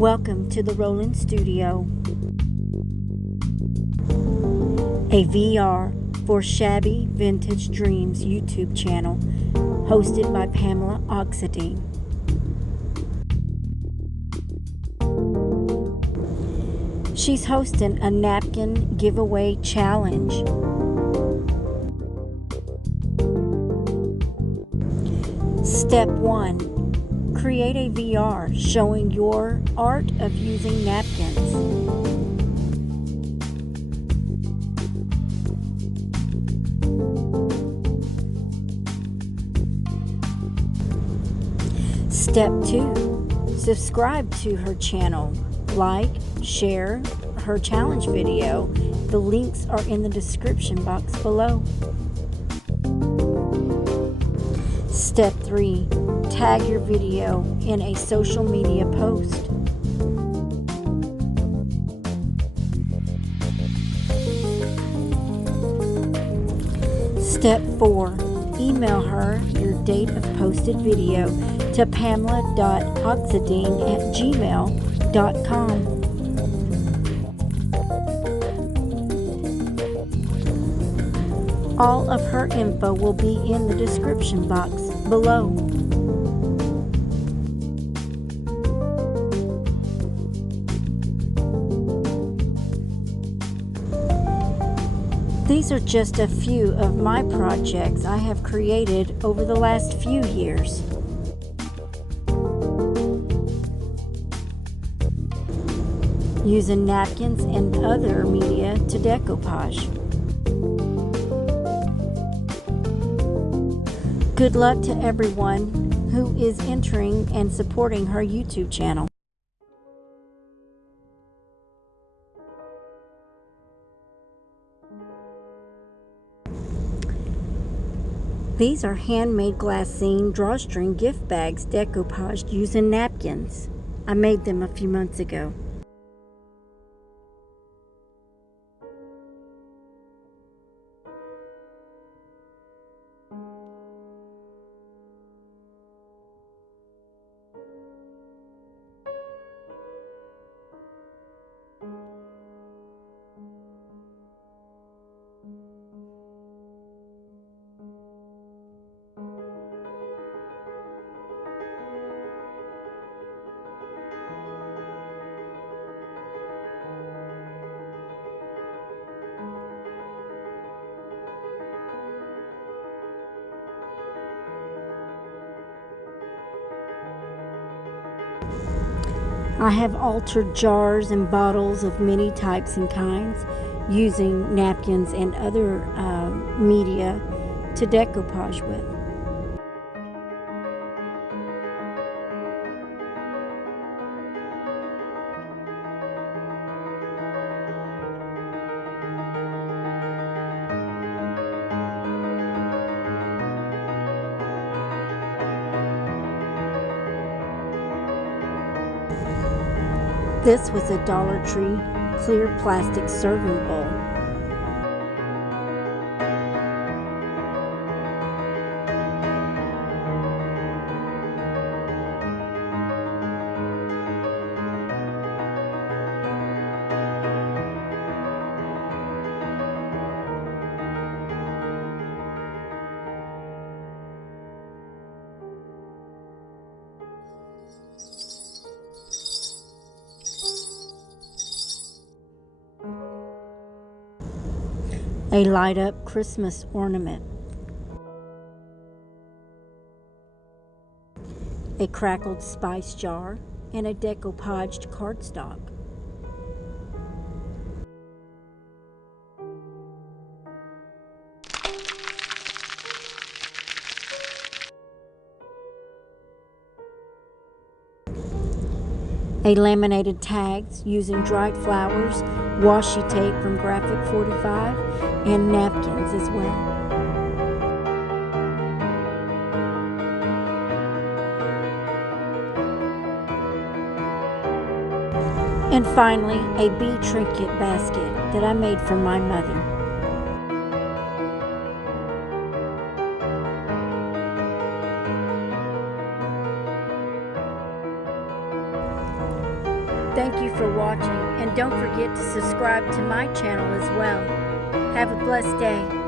Welcome to the Roland Studio, a VR for Shabby Vintage Dreams YouTube channel hosted by Pamela Oxendine. She's hosting a napkin giveaway challenge. Step 1. Create a VR showing your art of using napkins. Step 2. Subscribe to her channel. Like, share her challenge video. The links are in the description box below. Step 3. Tag your video in a social media post. Step 4. Email her your date of posted video to Pamela.Oxendine@gmail.com. All of her info will be in the description box below. These are just a few of my projects I have created over the last few years. Using napkins and other media to decoupage. Good luck to everyone who is entering and supporting her YouTube channel. These are handmade glassine drawstring gift bags decoupaged using napkins. I made them a few months ago. I have altered jars and bottles of many types and kinds using napkins and other media to decoupage with. This was a Dollar Tree clear plastic serving bowl. A light-up Christmas ornament. A crackled spice jar and a decoupaged cardstock. A laminated tags using dried flowers, washi tape from Graphic 45, and napkins as well. And finally, a bee trinket basket that I made for my mother. Thank you for watching, and don't forget to subscribe to my channel as well. Have a blessed day.